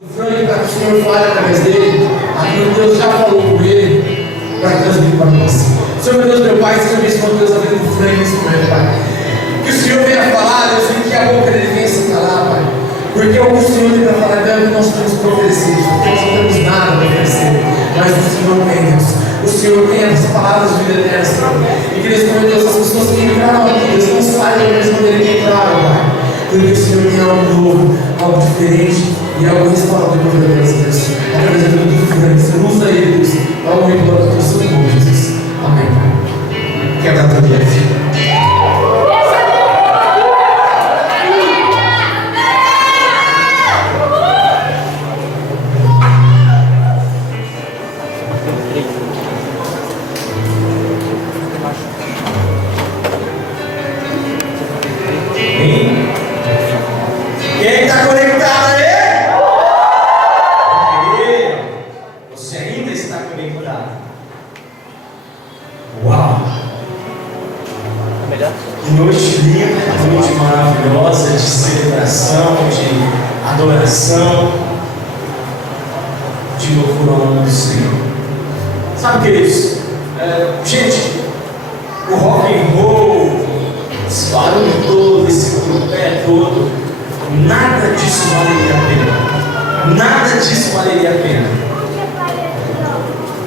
Frank, para que o Senhor fale através dele, aquilo que Deus já falou com ele, para transmitir para nós. Senhor Deus, meu Pai, seja visto, Deus, a vida do Frank nesse momento, Pai. Que o Senhor venha falar, Deus, e que a boca dele venha se calar, Pai. Porque o que o Senhor tem para falar é que nós temos para oferecer, porque nós não temos nada para oferecer, mas o Senhor tem, Deus. O Senhor tem as palavras de vida eterna, Senhor. E que nesse momento, Deus, as pessoas que entraram aqui, Deus, não saiam da mesma maneira que entraram, Pai. Porque o Senhor tem algo novo, algo diferente e algo restaurado para a vida delas, Deus. Através da vida do Frank, Senhor, usa ele, Deus, para o momento do teu seu nome, Jesus. Amém, Pai. Quer dar tua vida? Quem está conectado aí? Você ainda está conectado. Uau! Que noite linda, que noite maravilhosa de celebração, de adoração, de louvor ao nome do Senhor. Sabe, queridos? Gente, o rock and roll, esse barulho todo, esse pé todo, nada disso valeria a pena. Nada disso valeria a pena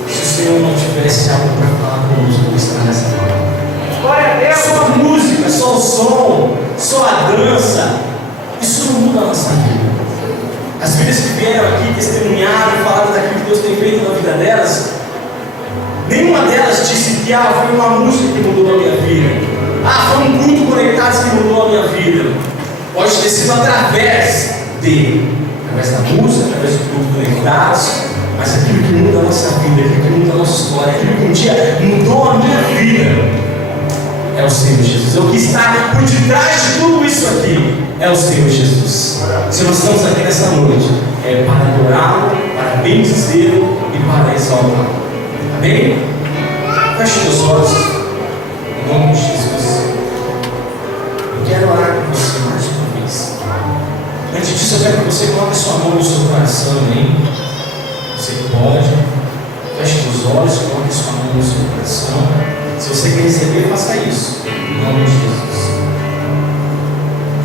se o Senhor não tivesse algo para falar conosco que está nessa hora. Só a música, só o som, só a dança, isso não muda a nossa vida. As vidas que vieram aqui testemunharam e falaram daquilo que Deus tem feito na vida delas, nenhuma delas disse que foi uma música que mudou a minha vida. Foi um culto conectados que mudou a minha vida. Pode ter sido através da música, através do culto conectados, mas aquilo que muda a nossa vida, aquilo que muda a nossa história, aquilo que um dia mudou a minha vida, é o Senhor Jesus. É o que está por detrás de tudo isso aqui, é o Senhor Jesus. Se nós estamos aqui nessa noite, é para adorá-lo, para bendizê-lo e para exaltá-lo. Amém? Feche os olhos, em nome de Jesus. Eu quero orar com você mais uma vez. Antes disso, eu quero que você coloque sua mão no seu coração, amém? Você pode. Feche os olhos, coloque sua mão no seu coração. Se você quer receber, faça isso. Em nome de Jesus.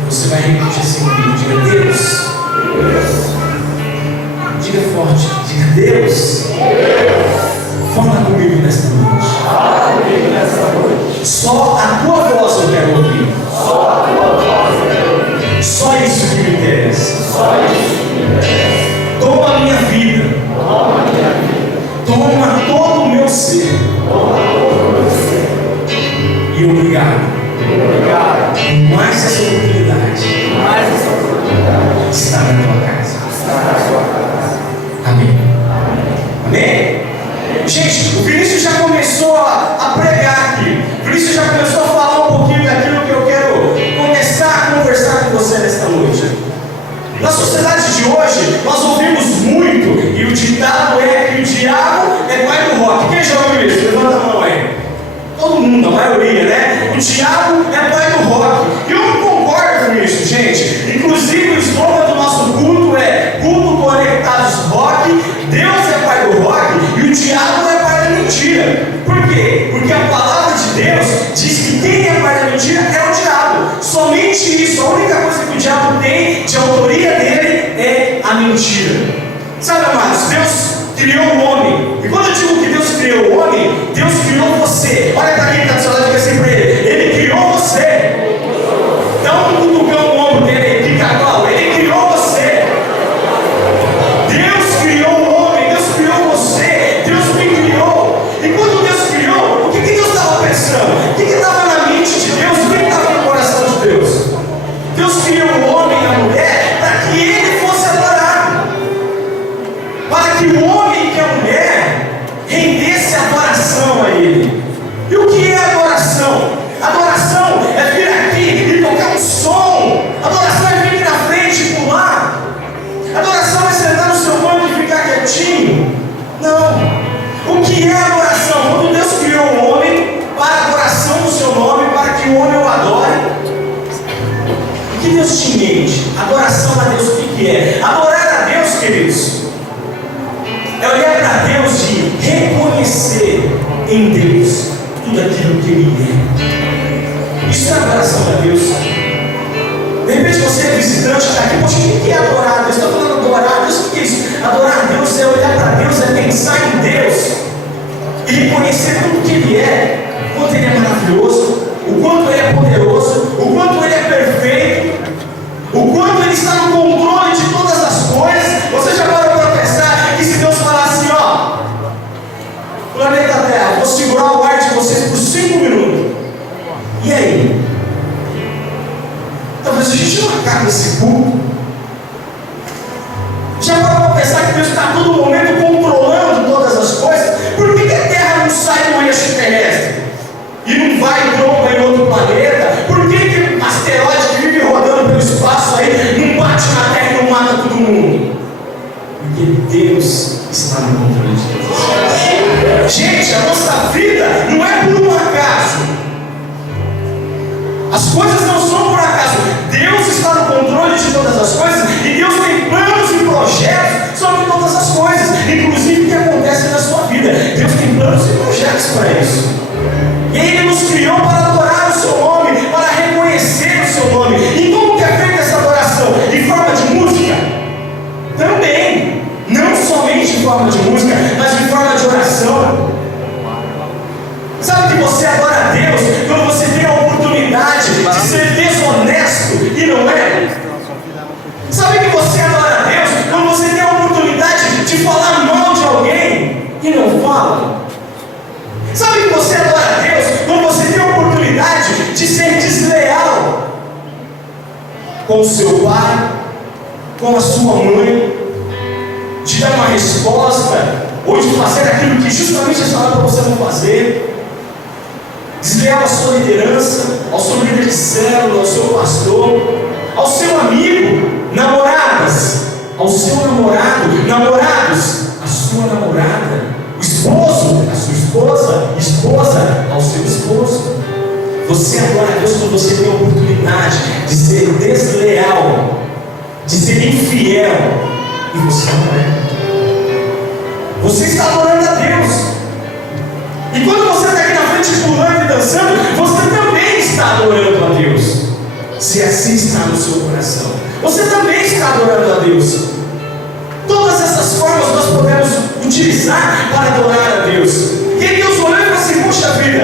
Você vai repetir assim comigo. Diga: Deus. Diga forte. Diga: Deus. Fala comigo nesta noite. Só a tua voz eu quero ouvir. Só isso que me interessa. Toma a minha vida. Toma todo o meu ser. E obrigado. Por mais essa oportunidade. Estar na tua casa. Amém. Amém? Gente, o Vinícius já começou a pregar aqui. O Vinícius já começou a falar um pouquinho daquilo que eu quero começar a conversar com você nesta noite. Na sociedade de hoje, nós ouvimos muito, e o ditado é que o diabo é pai do rock. Quem já ouviu isso? Levanta a mão aí. Todo mundo, a maioria, né? O diabo é pai do rock. E eu não concordo com isso, gente. Inclusive, o slogan do nosso culto é culto conectados rock. Deus é pai do rock e o diabo é pai da mentira. Por quê? Porque a palavra de Deus diz que quem é pai da mentira é o diabo. Somente isso. A única coisa que o diabo tem de autoria dele é a mentira. Sabe, amados, Deus criou o homem. E quando eu digo que Deus criou o homem, Deus criou você. Olha para quem está do seu lado e diga assim para ele: Ele criou você. Dá um cutucão no ombro dele, fica igual. Ele criou você. Deus criou o homem, Deus criou você, Deus me criou. E quando Deus criou, o que Deus estava pensando? O que estava na mente de Deus? O que estava no coração de Deus? Deus criou o homem e a mulher para que ele fosse adorado, para que o em Deus tudo aquilo que Ele é. Isso é adoração a Deus. De repente você é visitante, está aqui, poxa, o que é adorar a Deus? Estou falando adorar a Deus, o que é isso? Adorar a Deus é olhar para Deus, é pensar em Deus e reconhecer tudo que Ele é, o quanto Ele é maravilhoso, o quanto Ele é poderoso, o quanto Ele é perfeito, o quanto Ele está no controle de todas as coisas. Você já parou para pensar que se Deus falar assim, ó, planeta Terra, vou segurar o ar de vocês por 5 minutos, e aí? Talvez a gente não acabe esse culto. Já parou para pensar que Deus está a todo momento controlando todas as coisas? Por que a Terra não sai do eixo terrestre? E não vai e tromba em outro planeta? Por que um asteroide que vive rodando pelo espaço aí não bate na Terra e não mata todo mundo? Porque Deus está no controle de todas as coisas. Gente, a nossa vida não é por um acaso. As coisas não são por acaso. Deus está no controle de todas as coisas e Deus tem planos e projetos sobre todas as coisas, inclusive o que acontece na sua vida. Deus tem planos e projetos para isso. E Ele nos criou para adorar o seu nome, para reconhecer o seu nome. E como que é feita essa adoração? Em forma de música? Também. Não somente em forma de música, mas em forma de oração. Sabe que você adora a Deus quando você tem a oportunidade de ser desonesto e não é? Sabe que você adora a Deus quando você tem a oportunidade de falar mal de alguém e não fala? Sabe que você adora a Deus quando você tem a oportunidade de ser desleal com o seu pai, com a sua mãe, de dar uma resposta ou de fazer aquilo que justamente eles falaram para você não fazer? Desleal à sua liderança, ao seu líder de célula, ao seu pastor, ao seu amigo, namoradas, ao seu namorado, namorados, a sua namorada, o esposo, a sua esposa, esposa, ao seu esposo. Você adora a Deus quando você tem a oportunidade de ser desleal, de ser infiel, e você não é. Você está adorando a Deus. E quando você está aqui na frente pulando e dançando, você também está adorando a Deus. Se assim está no seu coração, você também está adorando a Deus. Todas essas formas nós podemos utilizar para adorar a Deus. E aí Deus olhou e falou assim, poxa vida,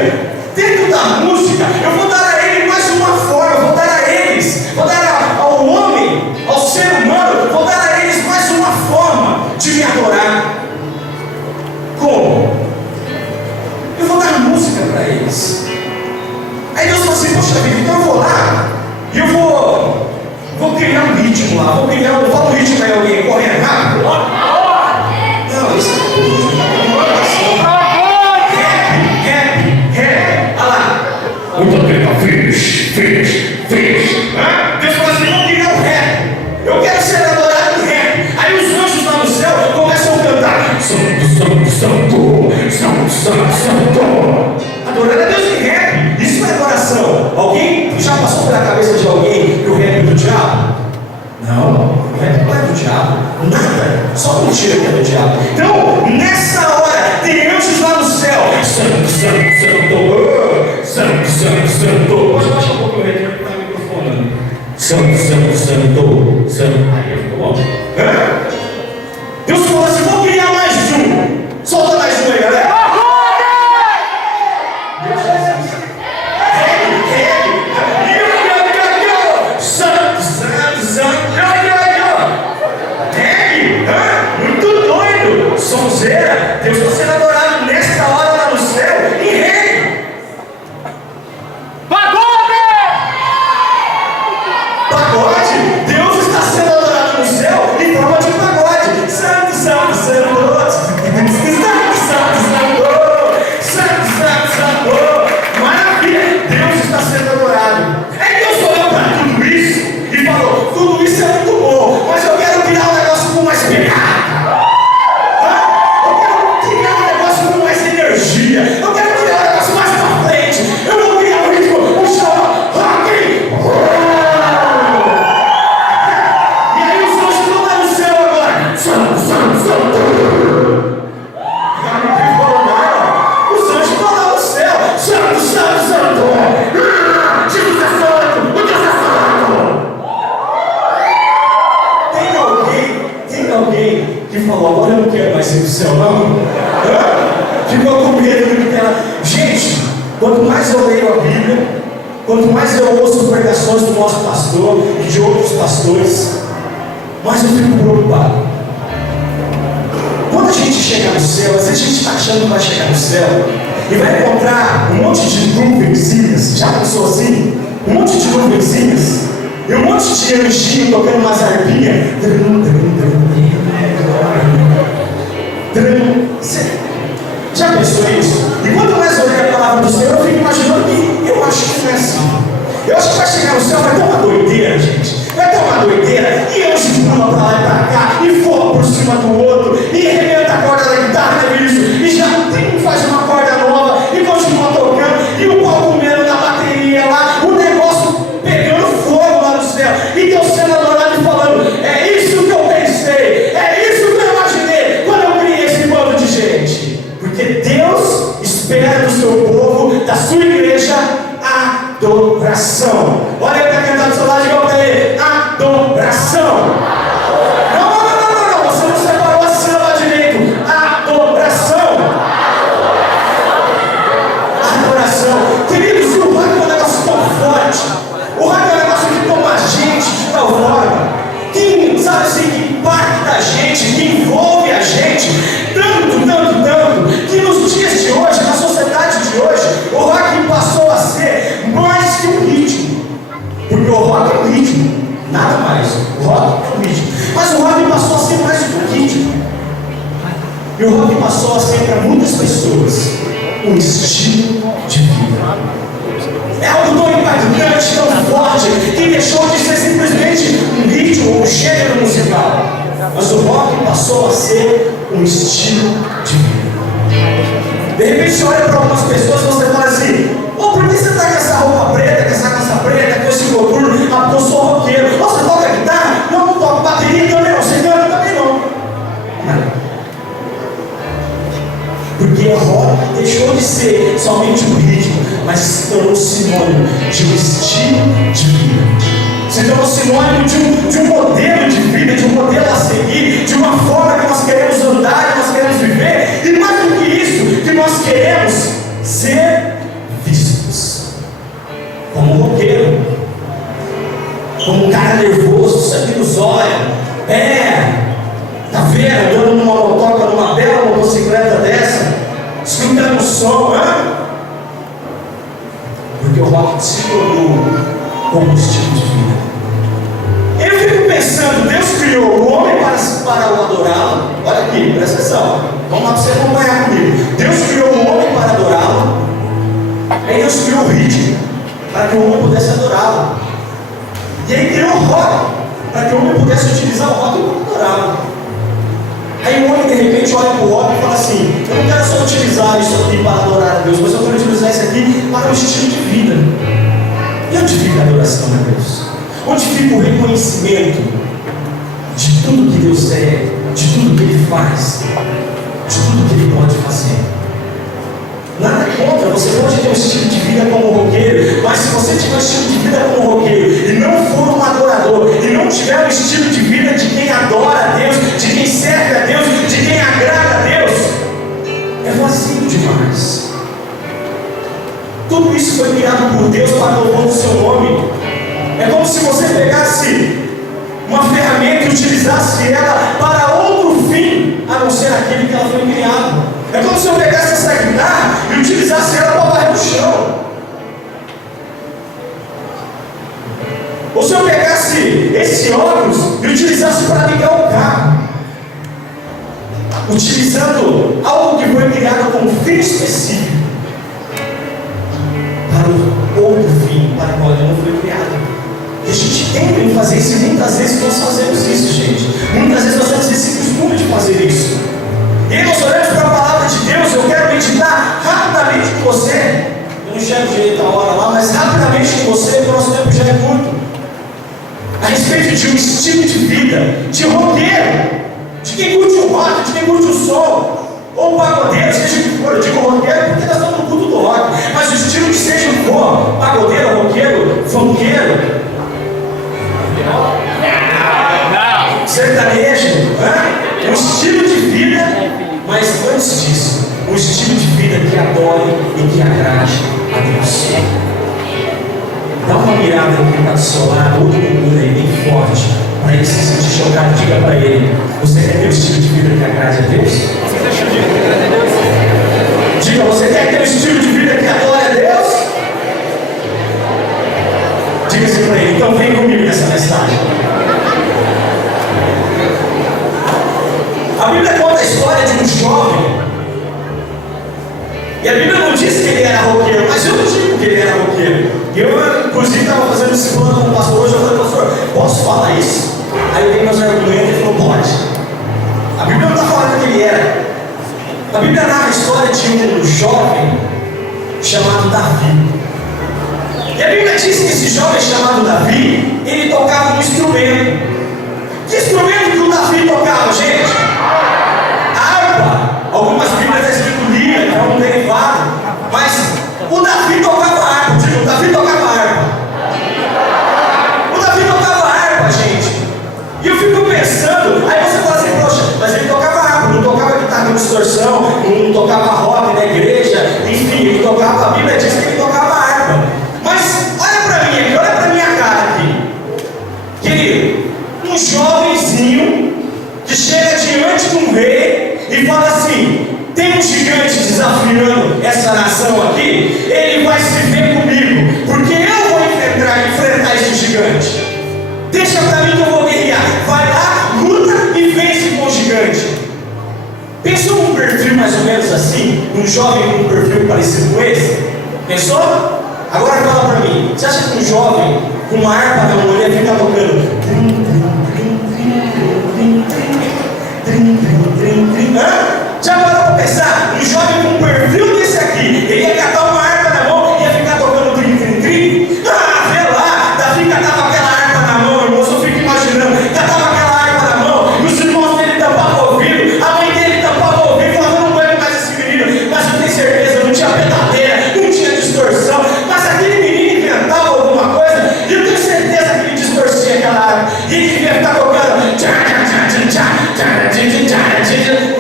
dentro da música, eu vou dar a ele mais uma forma, eu vou dar a eles, vou dar ao homem, ao ser humano, vou dar a eles mais uma forma de me adorar. Como? Eu vou dar música para eles. Aí Deus falou assim, poxa vida, então eu vou lá e eu vou criar um ritmo lá, vou criar um, fala um ritmo aí, alguém correndo rápido. Não, isso rap, olha lá. Muito tempo, finish. Deus falou assim, vou criar um rap. Eu quero ser adorado em rap. Aí os anjos lá no céu começam a cantar. Santo. Adorando a Deus em rap. Isso é adoração. Alguém já passou pela cabeça de alguém que o rap é do diabo? Não, o rap não é do diabo. Nada. Só mentira que é do diabo. Então, nessa hora, tem anjos lá no céu. Santo. Pode baixar um pouco o retorno que está microfonando. Santo. Aí ficou bom. Deus falou assim, vou criar mais um. Solta mais um aí, galera. Muito doido. Sonzeira. Deus está sendo adorado nesta hora lá no céu em rei. Pagode. Deus está sendo adorado no céu em forma de livro que tem lá. Gente, quanto mais eu leio a Bíblia, quanto mais eu ouço pregações do nosso pastor e de outros pastores, mais eu fico preocupado. Quando a gente chegar no céu, às vezes a gente está achando que vai chegar no céu e vai encontrar um monte de nuvenzinhas, já pensou assim? Um monte de nuvenzinhas e um monte de anjinho tocando umas arpinhas. Já pensou isso? E quanto mais eu leio a palavra do Senhor, eu fico imaginando que eu acho que não é assim. Eu acho que vai chegar no céu, vai ter uma doideira, gente. Vai ter uma doideira, e anjo pula pra lá e pra cá, e voa por cima do outro, e arrebenta a corda da guitarra, isso, e já faz uma corda nova, e continua tocando, e o pau comendo na bateria lá, o negócio pegando fogo lá no céu, e Deus sendo adorado e falando: é isso que eu pensei, é isso que eu imaginei, quando eu criei esse bando de gente. Porque Deus espera do seu povo, da sua igreja, adoração. Olha aí para quem está do seu lado, igual para ele: adoração. Não, você não separou a sílaba direito. Adoração. Adoração. Queridos, o rock é um negócio tão forte. O rock é um negócio que toma a gente de tal forma, que, sabe assim, que impacta a gente, que envolve a gente, tanto, que nos dias de hoje, na sociedade de hoje, o rock passou a ser mais que um ritmo. Porque o rock é um ritmo, nada mais. O rock é um ritmo. Mas o rock passou a ser mais do que um ritmo. E o rock passou a ser para muitas pessoas um estilo de vida. É algo tão impactante, tão forte, que deixou de ser simplesmente um ritmo, um gênero musical. Mas o rock passou a ser um estilo de vida. De repente você olha para algumas pessoas e você fala assim: por que você está com essa roupa preta, com essa calça preta, com esse coturno? Ah, porque eu sou roqueiro. Você toca guitarra? Não toco. Bateria também não. Você canta também não. Porque o rock deixou de ser somente um ritmo, mas se tornou sinônimo de um estilo de vida. Se tornou sinônimo de um modelo de vida, de um modelo a seguir, de uma forma que nós queremos andar, que nós queremos viver, e mais do que isso, que nós queremos ser vistos. Como um roqueiro, como um cara nervoso, sangue nos olhos, tá vendo? Andando numa motoca, numa bela motocicleta dessa, escutando o som, porque o rock se tornou como um estilo de vida. Eu fico pensando, Deus criou o homem para o adorá-lo. Olha aqui, presta atenção, vamos lá para você acompanhar comigo. Deus criou o homem para adorá-lo. Aí Deus criou o ritmo para que o homem pudesse adorá-lo. E aí criou o rock para que o homem pudesse utilizar o rock para adorá-lo. Aí o homem de repente olha para o rock e fala assim: eu não quero só utilizar isso aqui para adorar a Deus, mas eu quero utilizar isso aqui para um estilo de vida. E onde fica a adoração a Deus? Onde fica o reconhecimento de tudo que Deus é, de tudo que Ele faz, de tudo que Ele pode fazer? Nada contra, você pode ter um estilo de vida como roqueiro, mas se você tiver um estilo de vida como roqueiro e não for um adorador, e não tiver um estilo de vida de quem adora a Deus, de quem serve a Deus, de quem agrada a Deus, é vazio demais. Tudo isso foi criado por Deus para louvor do seu nome. É como se você pegasse uma ferramenta e utilizasse ela para outro fim, a não ser aquele que ela foi criada. É como se eu pegasse essa guitarra e utilizasse ela para varrer o chão. Ou se eu pegasse esse óculos e utilizasse para ligar o carro. Utilizando algo que foi criado com um fim específico, para o outro fim para o qual ele não foi criado. E a gente tenta em fazer isso, e muitas vezes nós fazemos isso, gente. Muitas vezes nós temos esse costume de fazer isso. E aí nós olhamos para a palavra de Deus. Eu quero meditar rapidamente com você. Eu não enxergo direito a hora lá, mas rapidamente com você, porque o nosso tempo já é curto. A respeito de um estilo de vida, de roqueiro, de quem curte o rock, de quem curte o som, ou o pagodeiro, seja o que for. Eu digo roqueiro porque nós estamos no culto do rock, mas o estilo que seja o que for, pagodeiro, roqueiro, funkeiro, sertanejo, um estilo de vida, mas antes disso, um estilo de vida que adora honre e que agrade a Deus. Dá uma mirada no que está do seu lado, outro mundo aí bem forte, para ele se sentir chocado. Diga para ele: você quer ter o estilo de vida que agrade a Deus? Diga: você quer ter o estilo de vida que adora a Deus? Diga assim para ele: então vem comigo nessa mensagem. A Bíblia conta a história de um jovem. E a Bíblia não diz que ele era roqueiro, mas eu digo que ele era roqueiro. E eu, inclusive, estava fazendo esse plano com o pastor hoje. Eu falei: pastor, posso falar isso? Aí ele veio meus argumentos e falou: pode. A Bíblia não está falando que ele era. A Bíblia narra a história de um jovem chamado Davi. E a Bíblia diz que esse jovem chamado Davi, ele tocava um instrumento. Que instrumento que o Davi tocava, gente? Harpa. Algumas Bíblias estão escrito lira, que é um derivado. Mas o Davi tocava harpa. Digo, o Davi tocava harpa. O Davi tocava harpa, gente. E eu fico pensando, aí você fala assim: poxa, mas ele tocava harpa, não tocava guitarra de distorção, não tocava rock na igreja, enfim, ele tocava, a Bíblia diz que ele tocava harpa. Mas olha pra mim aqui, olha pra minha cara aqui. Querido, um jovenzinho que chega diante de um rei e fala assim: tem um gigante desafiando essa nação aqui, ele vai se ver comigo, porque eu vou enfrentar esse gigante. Deixa pra mim que eu vou guerrear. Vai lá, luta e vence com o gigante. Pensou num perfil mais ou menos assim? Um jovem com um perfil parecido com esse? Pensou? Agora fala pra mim, você acha que um jovem com uma harpa na mão ele fica tocando? Já parou pra pensar? Um jovem com um perfil desse aqui, ele ia catar uma harpa na mão e ia ficar tocando trim-trim-trim? Ah, vê lá, Davi catava aquela harpa na mão, irmão, eu fico imaginando, catava aquela harpa na mão, e os irmãos dele tampavam o ouvido, a mãe dele tampava o ouvido, falava: eu não aguento mais esse menino. Mas eu tenho certeza, não tinha pedadeira, não tinha distorção, mas aquele menino inventava alguma coisa, e eu tenho certeza que ele distorcia aquela harpa, e ele devia ficar tocando, não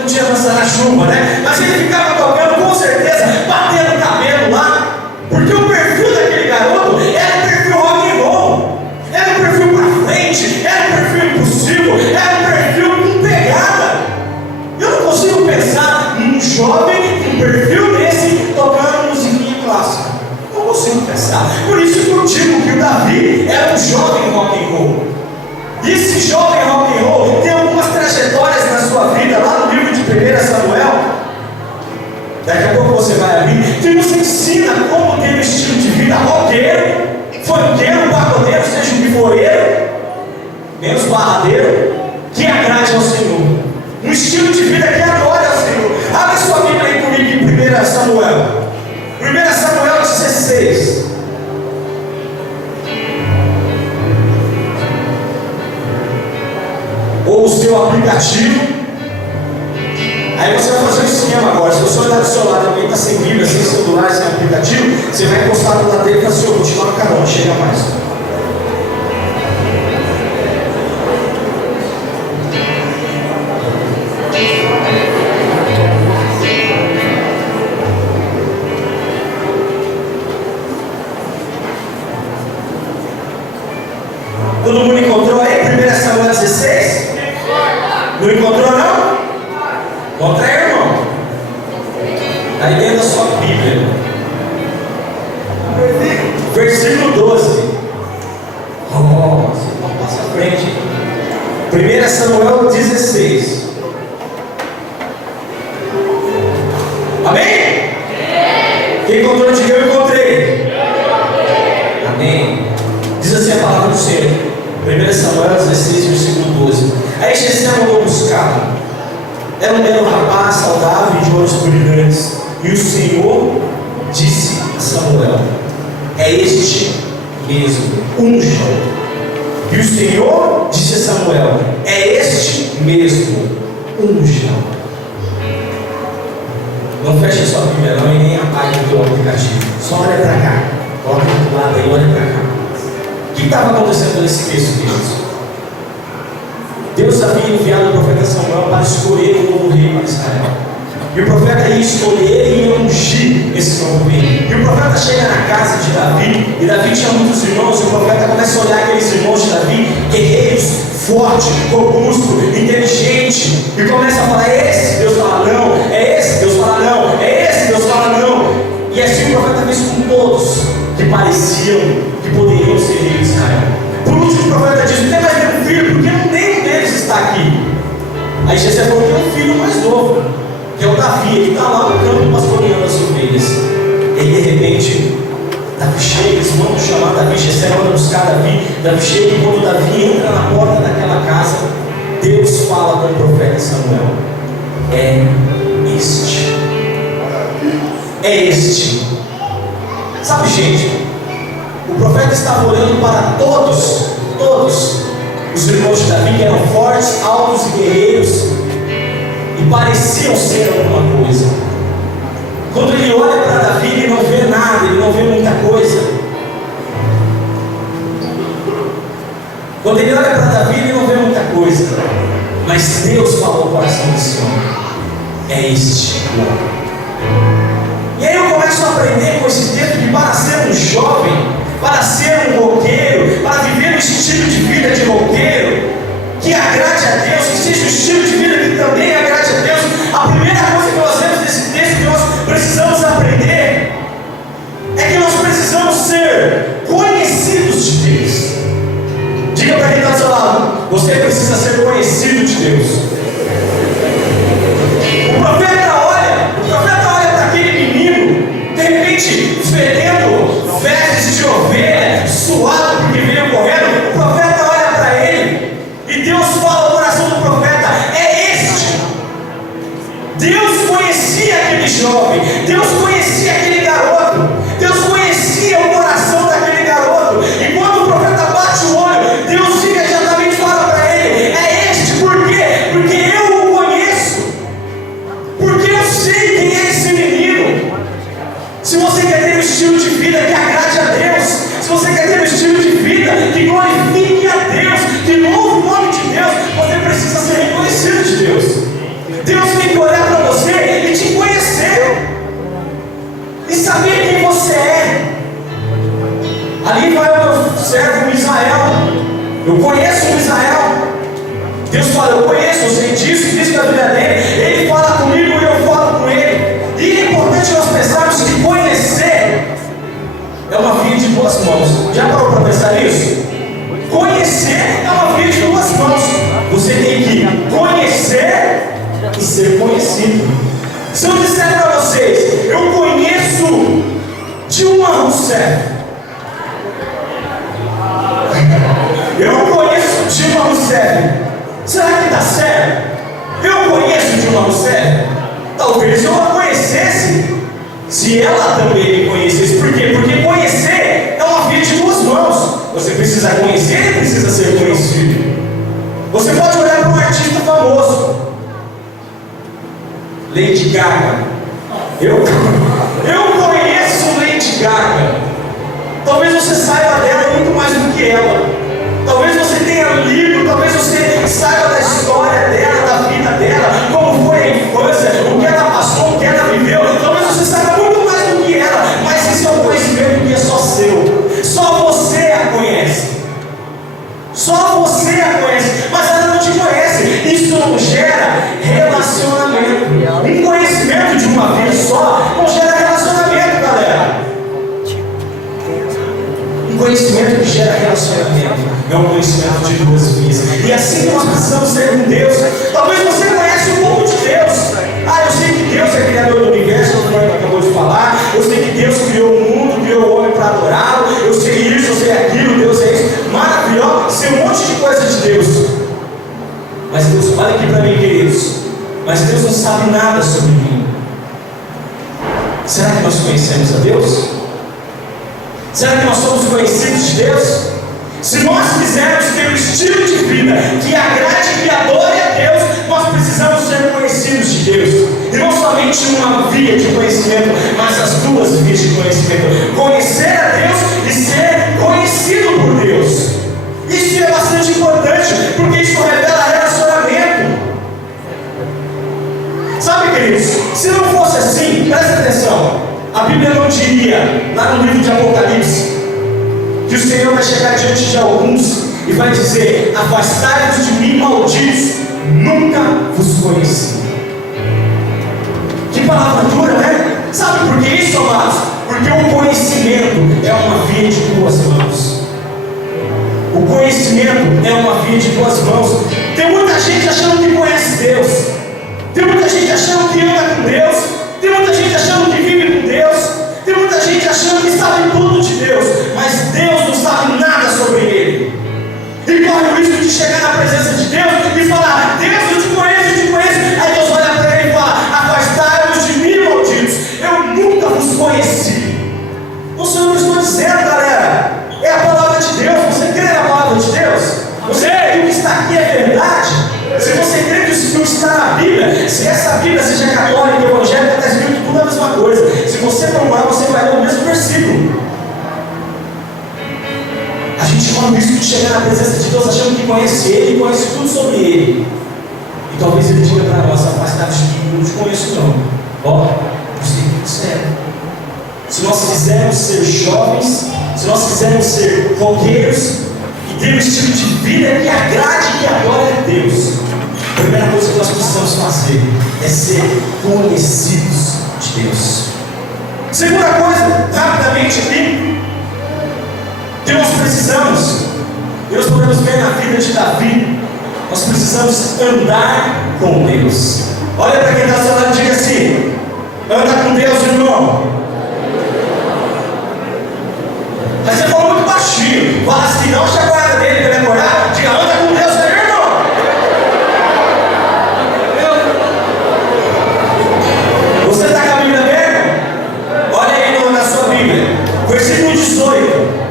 tinha dança na chuva, né? Mas ele ficava tocando, com certeza, batendo o cabelo lá, porque o perfil daquele garoto era um perfil rock and roll, era um perfil pra frente, era um perfil impossível, era um perfil com pegada. Eu não consigo pensar num jovem com um perfil desse tocando musiquinha clássica. Não consigo pensar. Por isso que eu digo que o Davi era um jovem rock and roll. E esse jovem rock and roll tem algumas trajetórias na sua vida, lá no livro de 1 Samuel. Daqui a pouco você vai abrir, que nos ensina como ter um estilo de vida roqueiro, funkeiro, pagodeiro, seja um biforeiro, menos barradeiro, que agrade ao Senhor. Um estilo de vida que adore ao Senhor. Abre sua Bíblia aí comigo em 1 Samuel. 1 Samuel 16. Ou o seu aplicativo. Aí você vai fazer um esquema agora. Se você olhar do seu lado, alguém está sem Bíblia, sem celular, sem aplicativo, você vai encostar no lado dele e falar assim: eu vou te dar uma carona, chega mais. Todo mundo encontrou aí? 1 Samuel 16? Não encontrou não? Encontra aí, irmão. Aí dentro da sua Bíblia. Versículo 12. Oh, você não passa à frente. 1 Samuel 16. Amém? Quem encontrou, diga: eu encontrei. Amém. Diz assim a palavra do Senhor. 1 Samuel 16, versículo 12. Aí Jessé mandou buscá-lo. Era um rapaz saudável e de olhos brilhantes. E o Senhor disse a Samuel: é este mesmo, unja-o. E o Senhor disse a Samuel: é este mesmo, unja-o. Não feche sua Bíblia não e nem apague o teu aplicativo. Só olha para cá. Coloca do lado aí, olha para cá. O que estava acontecendo nesse texto, queridos? Deus havia enviado o profeta Samuel para escolher um novo rei para Israel. E o profeta ia escolher e ia ungir esse novo rei. E o profeta chega na casa de Davi, e Davi tinha muitos irmãos, e o profeta começa a olhar aqueles irmãos de Davi, guerreiros, forte, robusto, inteligente, e começa a falar: é esse. Deus fala não, é esse. Deus fala não, é esse. Deus fala não. E assim o profeta fez com todos que pareciam que poderiam ser rei de Israel. Por último, o profeta diz: não tem mais nenhum filho, porque nenhum deles está aqui. Aí Jessé falou: tem um filho mais novo, que é o Davi, ele está lá no campo pastoreando as ovelhas. E de repente, Davi chega, eles vão chamar Davi, Jessé manda buscar Davi. Davi chega, e quando Davi entra na porta daquela casa, Deus fala com o profeta Samuel: é este. É este. Sabe, gente, o profeta estava olhando para todos os irmãos de Davi, que eram fortes, altos e guerreiros, e pareciam ser alguma coisa. Quando ele olha para Davi, ele não vê nada, ele não vê muita coisa. Quando ele olha para Davi, ele não vê muita coisa. Mas Deus falou ao coração desse homem: é este o homem. E aí eu começo a aprender com esse texto que para ser um jovem, para ser um roqueiro, para viver um estilo de vida de roqueiro, que agrade a Deus, que seja um estilo de vida que também agrade a Deus, a primeira coisa que nós vemos nesse texto que nós precisamos aprender é que nós precisamos ser conhecidos de Deus. Diga para quem está do seu lado: você precisa ser conhecido de Deus. O profeta olha para aquele menino, de repente, fedendo fezes de ovelha, suado porque veio correndo. O profeta olha para ele e Deus fala ao coração do profeta: é este. Deus conhecia aquele jovem, Deus conhecia aquele garoto, Deus conhecia o coração daquele garoto. E quando o profeta bate o olho, Deus imediatamente fala para ele: é este. Por quê? Porque eu o conheço, porque eu sei quem é esse menino. Se você quer ter um estilo de vida que agrade a Deus, se você quer ter um estilo de vida que glorifique a Deus, que louve o nome de Deus, você precisa ser reconhecido de Deus. Deus tem que olhar para você e te conhecer, e saber quem você é. Ali vai o meu servo Israel. Eu conheço o Israel. Deus fala: eu conheço, eu sei disso da vida dele. Ele fala comigo e eu falo com ele. E é importante nós pensarmos que conhecer é uma via de duas mãos. Já parou para pensar nisso? Conhecer é uma via de duas mãos. Você tem que conhecer e ser conhecido. Se eu disser para vocês: eu conheço Dilma Rousseff, eu conheço Dilma Rousseff, será que está certo? Eu conheço Dilma Rousseff? Talvez eu a conhecesse, se ela também me conhecesse. Por quê? Porque conhecer é uma via de duas mãos. Você precisa conhecer e precisa ser conhecido. Você pode olhar para um artista famoso, Lady Gaga. Eu conheço Lady Gaga. Talvez você saiba dela muito mais do que ela. Talvez você tenha lido, talvez você saiba da história dela, da vida dela, como foi a infância, o que ela passou, o que ela viveu. Talvez você saiba muito mais do que ela, mas esse é um conhecimento que é só seu. Só você a conhece. Só você a conhece, mas ela não te conhece. Isso não gera relacionamento. Um conhecimento de uma vez só não gera relacionamento, galera. Um conhecimento que gera relacionamento é um conhecimento de duas vias. E assim nós precisamos ser com Deus. Talvez você conheça um pouco de Deus. Eu sei que Deus é criador do universo, como o acabou de falar. Eu sei que Deus criou o mundo, criou o homem para adorá-lo. Eu sei isso, eu sei aquilo, Deus é isso. Maravilhoso, sei um monte de coisa de Deus. Mas Deus, olha aqui para mim, queridos. Mas Deus não sabe nada sobre mim. Será que nós conhecemos a Deus? Será que nós somos conhecidos de Deus? Se nós quisermos ter um estilo de vida que agrade e que adore a Deus, nós precisamos ser conhecidos de Deus. E não somente uma via de conhecimento, mas as duas vias de conhecimento. Conhecer a Deus e ser conhecido por Deus. Isso é bastante importante, porque isso revela relacionamento. Sabe, queridos, se Bíblia não diria, lá no livro de Apocalipse, que o Senhor vai chegar diante de alguns e vai dizer: afastai-vos de mim, malditos, nunca vos conheci. Que palavra dura, né? Sabe por que isso, amados? Porque o conhecimento é uma via de duas mãos. O conhecimento é uma via de duas mãos. Tem muita gente achando que conhece Deus. Tem muita gente achando que anda com Deus. Tem muita gente achando que vive com Deus. Tem muita gente achando que sabe tudo de Deus. Mas Deus não sabe nada sobre Ele. E corre o risco de chegar na presença de Deus e falar: Deus, eu te conheço, eu te conheço. Aí Deus olha para ele e fala: afastai-vos de mim, malditos, eu nunca vos conheci. O Senhor não está dizendo, galera, é a palavra de Deus. Você crê na palavra de Deus? Você crê que o que está aqui é verdade? Se você crê que o que está na Bíblia, se essa Bíblia seja católica, evangélica, está escrito tudo a mesma coisa. Se você provar, você vai ler o mesmo versículo. A gente corre o risco de chegar na presença de Deus achando que conhece Ele e conhece tudo sobre Ele. E talvez Ele diga para nós: afastai-vos de mim, não te conheço não. Ó, você tem que ser. Se nós quisermos ser jovens, se nós quisermos ser roqueiros e ter um estilo de vida que agrade e que adore a Deus, a primeira coisa que nós precisamos fazer é ser conhecidos de Deus. Segunda coisa, rapidamente aqui, que nós precisamos, e nós podemos ver na vida de Davi, nós precisamos andar com Deus. Olha para quem está ao seu lado e diga assim: anda com Deus, irmão. Mas você falou muito baixinho. Fala assim, não chacoalha dele para ele acordar. Diga: anda com Deus, meu irmão. Você está com a Bíblia aberta? Olha aí na sua Bíblia, versículo 18.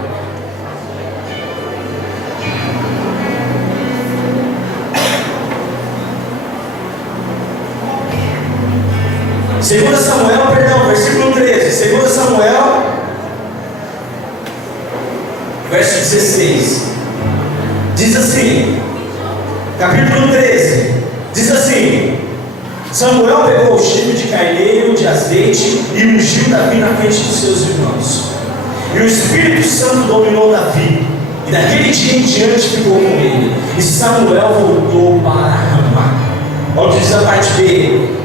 Segunda Samuel, perdão, versículo 13. 2 Samuel, verso 16. Diz assim, capítulo 13. Diz assim: Samuel pegou o chifre de carneiro de azeite e ungiu Davi na frente dos seus irmãos. E o Espírito Santo dominou Davi, e daquele dia em diante ficou com ele. E Samuel voltou para Ramá. Olha o que diz a parte B.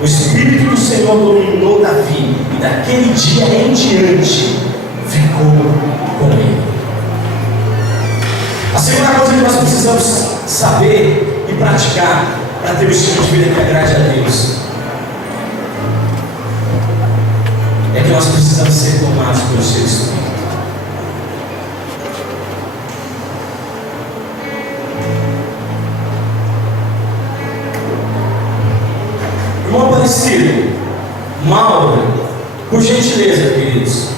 O Espírito do Senhor dominou Davi, e daquele dia em diante ficou com ele. A segunda coisa que nós precisamos saber e praticar para ter o estilo de vida que agrade a Deus é que nós precisamos ser tomados pelo seu Espírito. Irmão Aparecido, Mauro, por gentileza, queridos,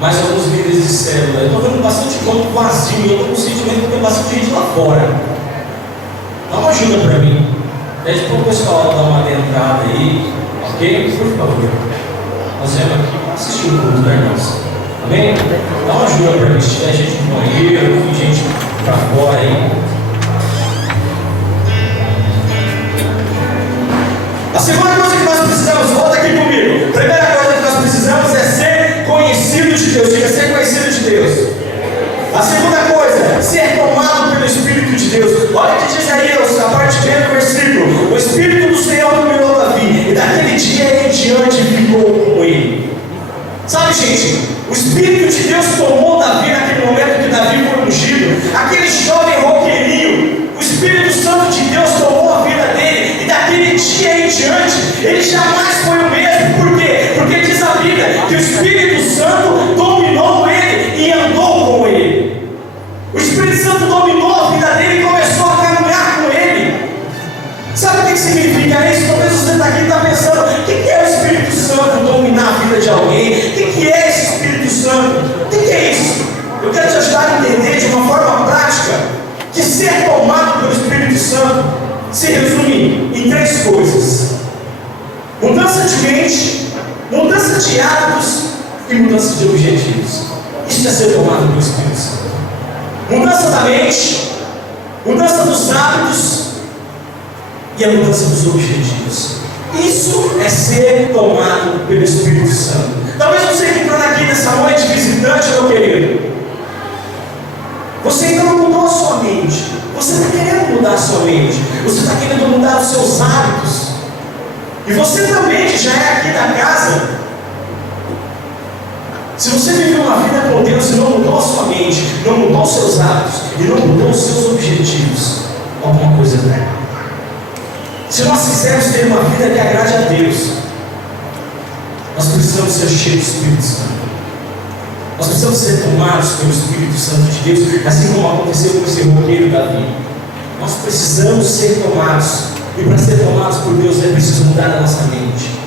mais alguns líderes de célula. Eu estou vendo bastante banco vazio e eu estou com o sentimento que tem bastante gente lá fora. Dá uma ajuda para mim. Pede para o pessoal dar uma adentrada aí, ok? Por favor. Nós viemos aqui para assistir o culto, né, irmãos? Amém? Dá uma ajuda para mim. Se tiver gente no banheiro, gente para fora aí. A segunda coisa que nós precisamos, volta aqui comigo. A primeira coisa que nós precisamos é ser conhecido de Deus. Diga: ser conhecido de Deus. A segunda coisa, ser tomado pelo Espírito de Deus. Olha o que diz aí, a parte B do versículo: o Espírito do Senhor dominou Davi, e daquele dia em diante ficou com ele. Sabe, gente, o Espírito de Deus tomou Davi naquele momento que Davi foi ungido. Aquele jovem roqueirinho, o Espírito Santo de Deus tomou a vida dele, e daquele dia em diante ele jamais foi o mesmo. Por quê? Porque diz a Bíblia que o Espírito Santo dominou ele e andou com ele. O Espírito Santo dominou a vida dele e começou a caminhar com ele. Sabe o que significa isso? Talvez você está aqui e está pensando: o que é o Espírito Santo dominar a vida de alguém? O que é esse Espírito Santo? O que é isso? Eu quero te ajudar a entender de uma forma prática que ser tomado pelo Espírito Santo se resume em três coisas: mudança de mente, mudança de hábitos e mudança de objetivos. Isso é ser tomado pelo Espírito Santo. Mudança da mente, mudança dos hábitos e a mudança dos objetivos. Isso é ser tomado pelo Espírito Santo. Você ainda não mudou a sua mente. Você está querendo mudar a sua mente. Você está querendo mudar os seus hábitos. E você também, que já é aqui da casa, se você viveu uma vida com Deus e não mudou a sua mente, não mudou os seus hábitos e não mudou os seus objetivos, alguma coisa está errada. Se nós quisermos ter uma vida que agrade a Deus, nós precisamos ser cheios do Espírito Santo. Nós precisamos ser tomados pelo Espírito Santo de Deus, assim como aconteceu com esse roqueiro Davi. Nós precisamos ser tomados. E para ser tomados por Deus é preciso mudar a nossa mente,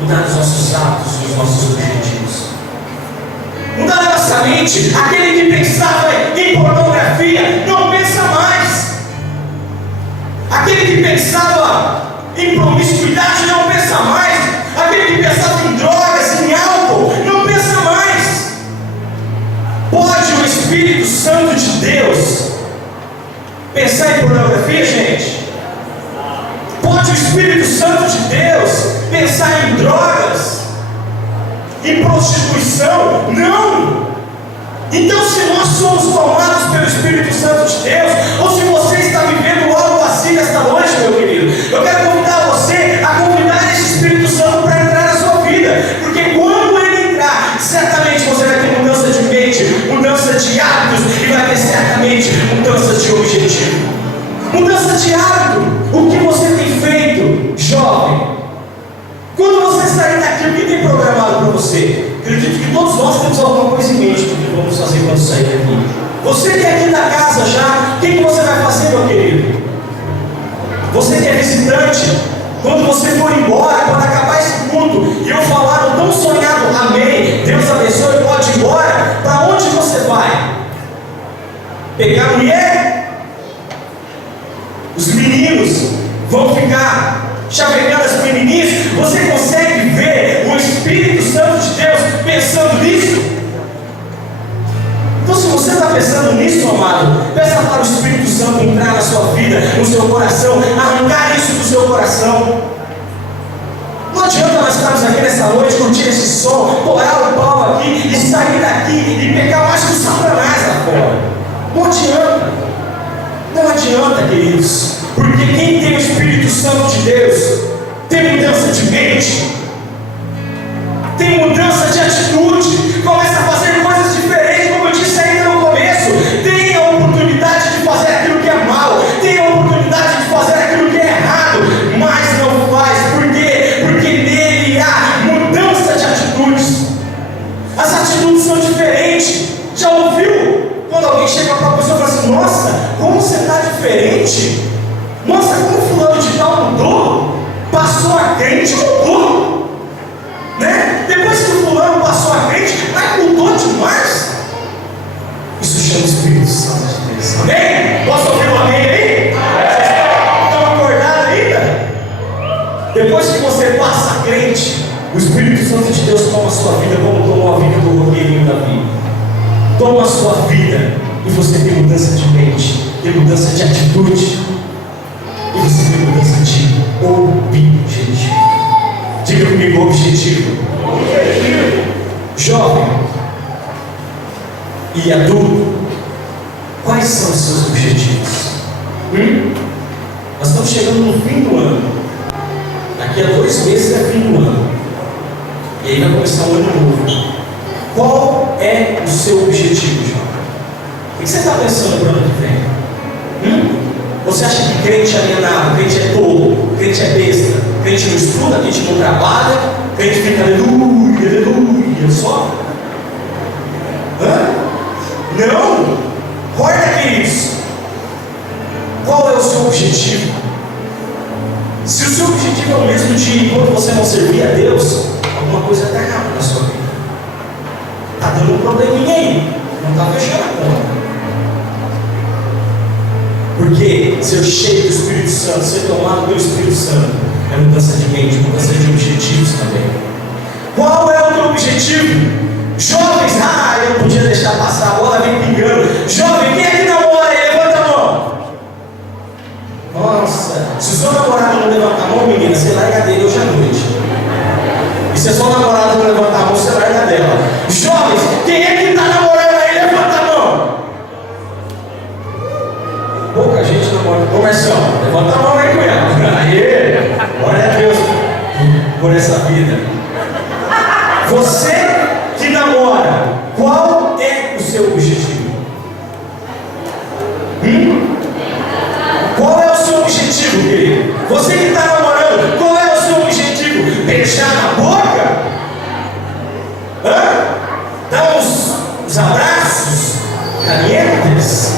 mudar os nossos hábitos e os nossos objetivos. Mudar a nossa mente. Aquele que pensava em pornografia não pensa mais. Aquele que pensava em promiscuidade não pensa mais. Aquele que pensava em drogas, em álcool, não pensa mais. Pode o Espírito Santo de Deus pensar em pornografia, gente? Pode o Espírito Santo de Deus pensar em drogas, em prostituição? Não! Então, se nós somos tomados pelo Espírito Santo de Deus, ou se você está vivendo algo assim nesta noite, meu querido, eu quero convidar você a convidar esse Espírito Santo para entrar na sua vida, porque quando ele entrar, certamente você vai ter mudança de mente, mudança de hábitos e vai ter certamente mudança de objetivo. Mudança de hábito. O que você tem feito, jovem? Quando você sair daqui, o que tem programado para você? Acredito que todos nós temos alguma coisa em mente do que vamos fazer quando sair daqui. Você que é aqui da casa já, o que você vai fazer, meu querido? Você que é visitante, quando você for embora, quando acabar esse culto, e eu falar o tão sonhado amém, Deus abençoe, pode ir embora, para onde você vai? Pegar a mulher? Os meninos vão ficar chavecando as menininhas. Você consegue ver o Espírito Santo de Deus pensando nisso? Então, se você está pensando nisso, amado, peça para o Espírito Santo entrar na sua vida, no seu coração, arrancar isso do seu coração. Não adianta nós estarmos aqui nessa noite, curtir esse som, torar o pau aqui e sair daqui e pegar mais que o Satanás lá fora. Não adianta. Não adianta, queridos, porque quem tem o Espírito Santo de Deus tem mudança de mente, tem mudança de atitude, começa a fazer coisas diferentes, como eu disse ainda no começo. Tem a oportunidade de fazer aquilo que é mal, tem a oportunidade de fazer aquilo que é errado, mas não faz. Por quê? Porque nele há mudança de atitudes. As atitudes são diferentes. Já ouviu? Quando alguém chega para a pessoa e fala assim: nossa, como você está diferente? Nossa, como fulano de tal mudou? Passou a crente, mudou, né? Depois que o fulano passou a crente, mas mudou demais. Isso chama Espírito Santo de Deus. Amém? Posso ouvir um amém aí? Estão acordados ainda? Depois que você passa a crente, o Espírito Santo de Deus toma a sua vida como tomou a vida do roqueirinho Davi. Toma a sua vida e você tem mudança de mente, tem mudança de atitude, e você tem mudança de objetivo. Diga comigo: objetivo. Jovem e adulto, quais são os seus objetivos? Nós estamos chegando no fim do ano. Daqui a 2 meses é fim do ano, e aí vai começar um ano novo. Qual é o seu objetivo, jovem? O que você está pensando para o ano que vem? Você acha que crente é alienado, crente é tolo, crente é besta, crente não estuda, crente não trabalha, crente fica aleluia, aleluia, só? Não! Acorda, queridos! Qual é o seu objetivo? Se o seu objetivo é o mesmo de quando você não servir a Deus, alguma coisa está errada na sua vida. Está dando um probleminha aí, não está fechando a conta. Porque ser cheio do Espírito Santo, ser tomado pelo Espírito Santo, é mudança de mente, mudança de objetivos também. Qual é o teu objetivo? Jovens, eu não podia deixar passar, a bola vem pingando. Jovem, quem é que namora aí? Levanta a mão. Nossa, se o seu namorado não levanta a mão, menina, você larga dele hoje à noite. E se a sua namorada não levantar a mão, você larga dela. Jovens, quem é que está namorando aí? Levanta a mão. Calientes?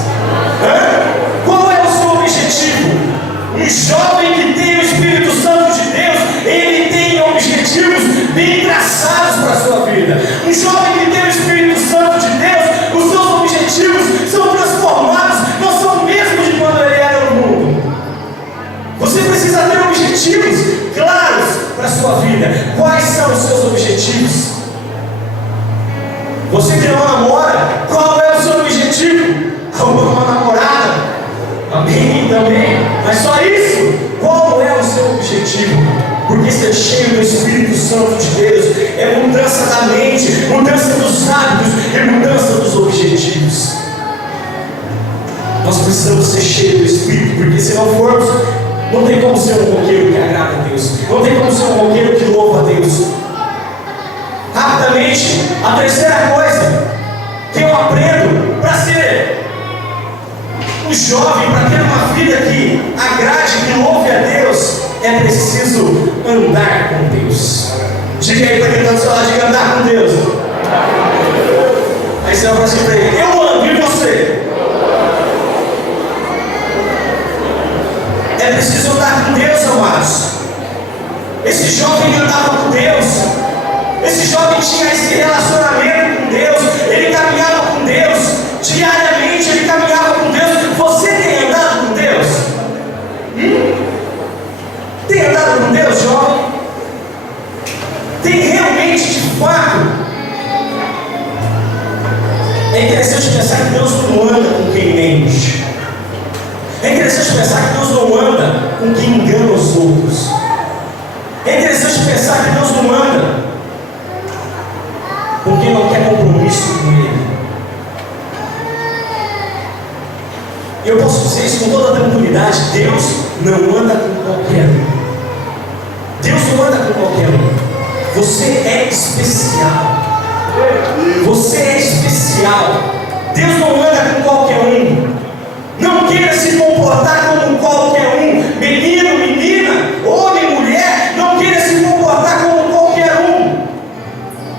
Qual é o seu objetivo? Um jovem que tem o Espírito Santo de Deus, ele tem objetivos bem traçados para a sua vida. Um jovem que tem o Espírito Santo de Deus, os seus objetivos são transformados, não são mesmo de quando ele era no mundo. Você precisa ter objetivos claros para a sua vida. Quais são os seus objetivos? Você que não namora, qual é o seu objetivo? Arrumar uma namorada? Amém? Também. Mas só isso? Qual é o seu objetivo? Porque ser cheio do Espírito Santo de Deus é mudança da mente, mudança dos hábitos e mudança dos objetivos. Nós precisamos ser cheios do Espírito, porque se não formos, não tem como ser um roqueiro que agrada a Deus, não tem como ser um roqueiro que louva a Deus. Rapidamente, a terceira coisa que eu aprendo para ser um jovem, para ter uma vida que agrade, que louve a Deus, é preciso andar com Deus. Diga aí para quem está do seu lado, diga andar com Deus. Aí você vai assim para ele: eu ando, e você? É preciso andar com Deus, amados. Esse jovem andava com Deus. Esse jovem tinha esse relacionamento com Deus. Ele caminhava com Deus. Diariamente ele caminhava com Deus. Você tem andado com Deus? Tem andado com Deus, jovem? Tem realmente, de fato? É interessante pensar que Deus não anda com quem mente. É interessante pensar que Deus não anda com quem engana os outros. É interessante pensar que Deus não anda com quem não quer compromisso com Ele. Eu posso dizer isso com toda tranquilidade: Deus não anda com qualquer um. Deus não anda com qualquer um. Você é especial. Você é especial. Deus não anda com qualquer um. Não queira se comportar como qualquer um. Menino, menina, homem, mulher, não queira se comportar como qualquer um.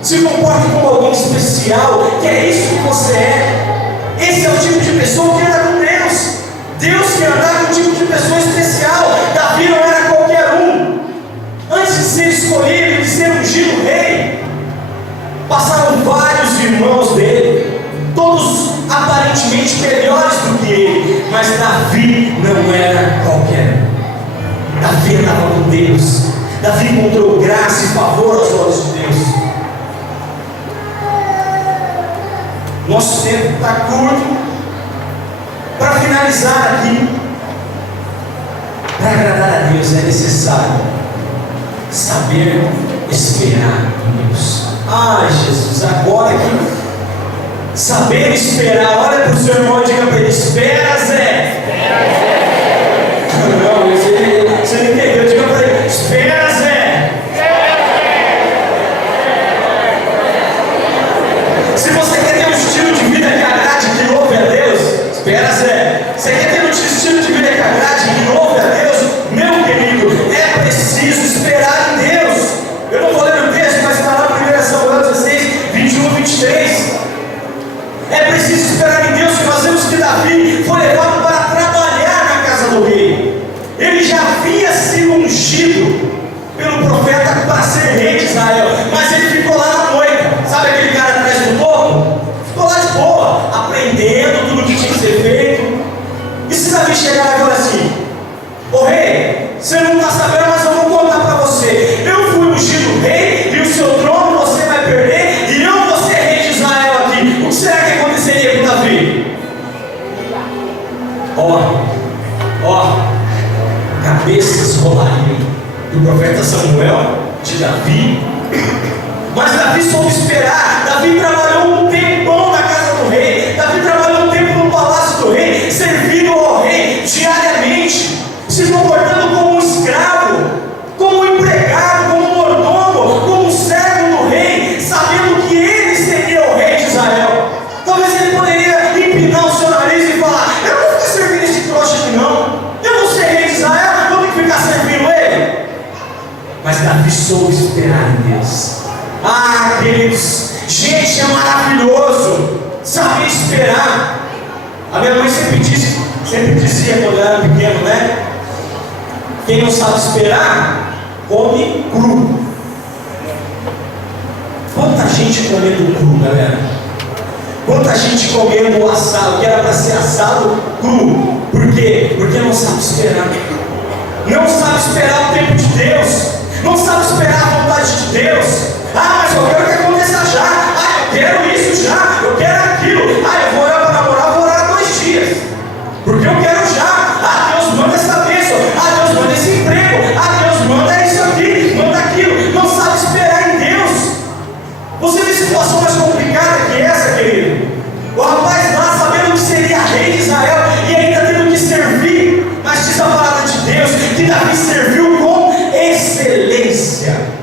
Se comporte como alguém especial, que é isso que você é. Esse é o tipo de pessoa que anda com Deus. Deus quer andar com um tipo de pessoa especial. Davi não era qualquer um. Antes de ser escolhido, de ser ungido rei, passaram vários irmãos dele, todos aparentemente melhores do que ele, mas Davi não era qualquer um. Davi andava com Deus. Davi encontrou graça e favor aos olhos de Deus. Nosso tempo está curto. Para finalizar aqui, para agradar a Deus é necessário saber esperar em Deus. Ai, Jesus, agora que saber esperar, olha para o seu irmão e diga para ele: espera, Zé. Não, você não entendeu, diga para ele: espera, Zé. Se você quer ter um estilo de vida que agrade, que louve a Deus, espera, Zé. Você quer ter um estilo de vida que agrade, que louve a Deus, meu querido, é preciso esperar em Deus. Eu não vou ler o texto, mas está lá na 1 Samuel 16, 21, 23. É preciso esperar em Deus, que nós vemos que Davi foi levado para trabalhar na casa do rei. Ele já havia sido ungido pelo profeta para ser rei de Israel, mas ele ficou lá na moita. Sabe aquele cara atrás do topo? Ficou lá de boa, aprendendo tudo o que tinha que ser feito. E se Davi chegar e falar assim: ô rei, você não está sabendo, mas eu vou contar para você. Eu fui ungido rei e o seu trono você vai perder, e eu vou ser rei de Israel aqui. O que será que aconteceria com Davi? Cabeças rolariam do profeta Samuel, de Davi. Mas Davi soube esperar. Davi trabalhou um tempão na casa do rei. Davi trabalhou um tempo no palácio do rei, servindo ao rei diariamente, se comportando como um escravo, como um empregado, como um mordomo, como um servo do rei, sabendo que ele seria o rei de Israel. Talvez ele poderia empinar o seu nariz e falar: eu não vou ficar servindo esse trouxa aqui não. Eu vou ser rei de Israel, eu vou ficar servindo ele. Mas Davi soube esperar em Deus. Ah, queridos, gente, é maravilhoso saber esperar. A minha mãe sempre dizia quando eu era pequeno, né? Quem não sabe esperar, come cru. Quanta gente comendo cru, galera? Quanta gente comendo assado, que era para ser assado cru. Por quê? Porque não sabe esperar. Não sabe esperar o tempo de Deus. Não sabe esperar a vontade de Deus. Ah, mas eu quero que aconteça já. Ah, eu quero isso já. Eu quero aquilo. Ah, eu vou orar para namorar, vou orar 2 dias. Porque eu quero já. Ah, Deus manda essa bênção. Ah, Deus manda esse emprego. Ah, Deus manda isso aqui, manda aquilo. Não sabe esperar em Deus. Você vê situação mais complicada que essa, querido? O rapaz lá sabendo que seria rei de Israel e ainda tendo que servir. Mas diz a palavra de Deus que Davi serviu com excelência.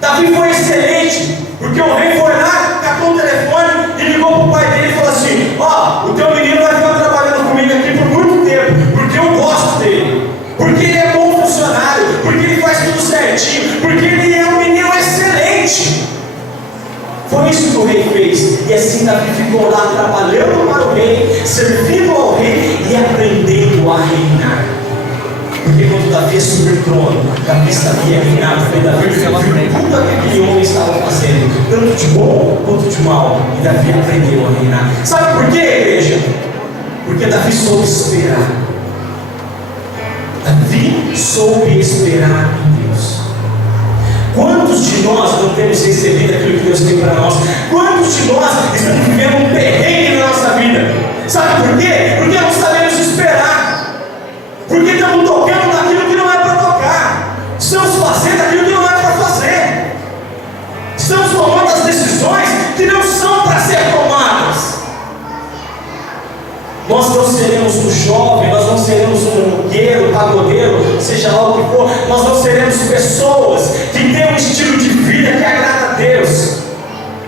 Davi foi excelente, porque o rei foi lá, catou o telefone e ligou para o pai dele e falou assim: ó, o teu menino vai ficar trabalhando comigo aqui por muito tempo, porque eu gosto dele, porque ele é bom funcionário, porque ele faz tudo certinho, porque ele é um menino excelente. Foi isso que o rei fez, e assim Davi ficou lá trabalhando para o rei, servindo ao rei e aprendendo a reinar. Porque quando Davi assumiu o trono, Davi sabia reinar, porque Davi viu tudo aquele homem estava fazendo, tanto de bom quanto de mal, e Davi aprendeu a reinar. Sabe por quê, igreja? Porque Davi soube esperar. Davi soube esperar em Deus. Quantos de nós não temos recebido aquilo que Deus tem para nós? Quantos de nós estamos vivendo um perrengue na nossa vida? Sabe por quê? Porque não sabemos esperar. Porque estamos tocando naquilo que não é para tocar. Estamos fazendo aquilo que não é para fazer. Estamos tomando as decisões que não são para ser tomadas. Nós não seremos um jovem, nós não seremos um roqueiro, pagodeiro, seja lá o que for. Nós não seremos pessoas que têm um estilo de vida que agrada a Deus,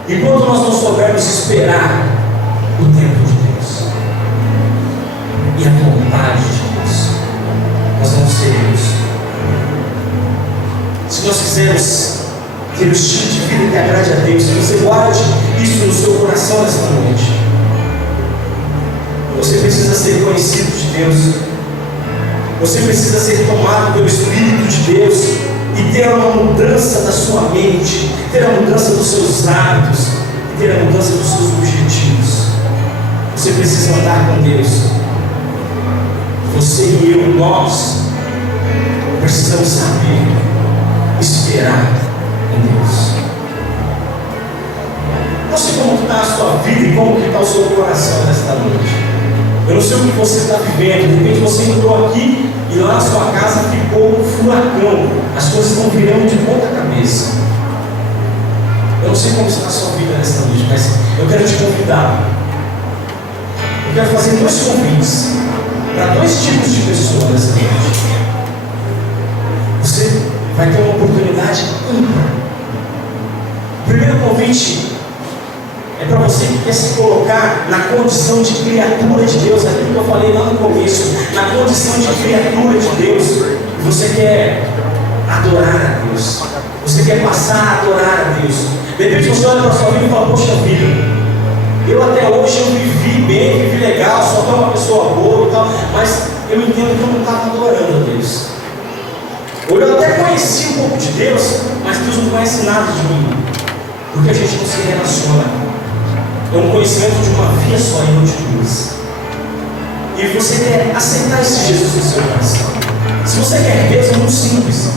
enquanto nós não soubermos esperar o tempo de Deus e a vontade de Deus. Nós não seremos. Se nós quisermos ter um estilo de vida que agrade a Deus, que você guarde isso no seu coração nesta noite. Você precisa ser conhecido de Deus. Você precisa ser tomado pelo Espírito de Deus e ter uma mudança da sua mente, ter a mudança dos seus hábitos e ter a mudança dos seus objetivos. Você precisa andar com Deus. Você e eu, nós precisamos saber esperar em Deus. Não sei como está a sua vida e como está o seu coração nesta noite. Eu não sei o que você está vivendo. De repente você entrou aqui e lá na sua casa ficou um furacão. As coisas estão virando de ponta cabeça. Eu não sei como está a sua vida nesta noite, mas eu quero te convidar. Eu quero fazer 2 convites para 2 tipos de pessoas nesta noite. Você vai ter uma oportunidade ímpar. O primeiro convite é para você que quer se colocar na condição de criatura de Deus, aquilo que eu falei lá no começo, na condição de criatura de Deus, e você quer adorar a Deus, você quer passar a adorar a Deus. De repente você olha para a sua vida e fala: poxa vida, eu até hoje eu vivi bem, vivi legal, só sou uma pessoa boa e tal, mas eu entendo que eu não estava adorando a Deus. Ou eu até conheci um pouco de Deus, mas Deus não conhece nada de mim, porque a gente não se relaciona. É um conhecimento de uma via só e não de 2. E você quer aceitar esse Jesus no seu coração. Se você quer Deus, é muito simples.